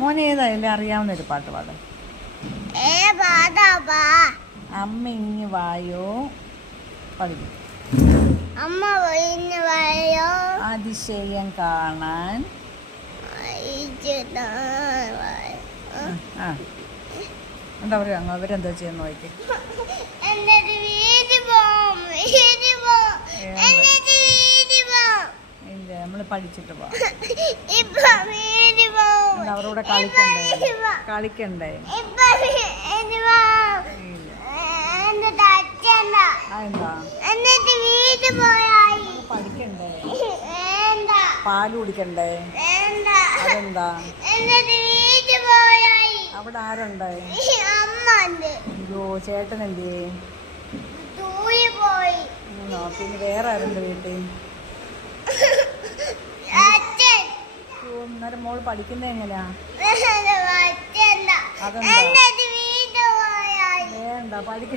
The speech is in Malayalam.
മോനെ ഏതായാലും അറിയാവുന്നൊരു പാട്ട് പാടും. അമ്മ ഇങ്ങ് വായോ പഠിക്കും. അമ്മ വായോ അതിശയം കാണാൻ. എന്താ പറയുക, അവരെന്താ ചെയ്യുന്ന നോക്കി. ഇല്ല, നമ്മൾ പഠിച്ചിട്ട് പോവാം. അവരോട് കളിക്കണ്ടേ? പഠിക്കണ്ടേ? പാല് കുടിക്കണ്ടേ? അതെന്താ? അവിടെ ആരുണ്ട്? അയ്യോ, ചേട്ടൻ എന്തിയേ? പിന്നെ വേറെ ആരുണ്ട് വീട്ടിൽ? അന്നേരം മോള് പഠിക്കുന്നത് എങ്ങനെയാ? അതെന്താ? വേണ്ട പഠിക്ക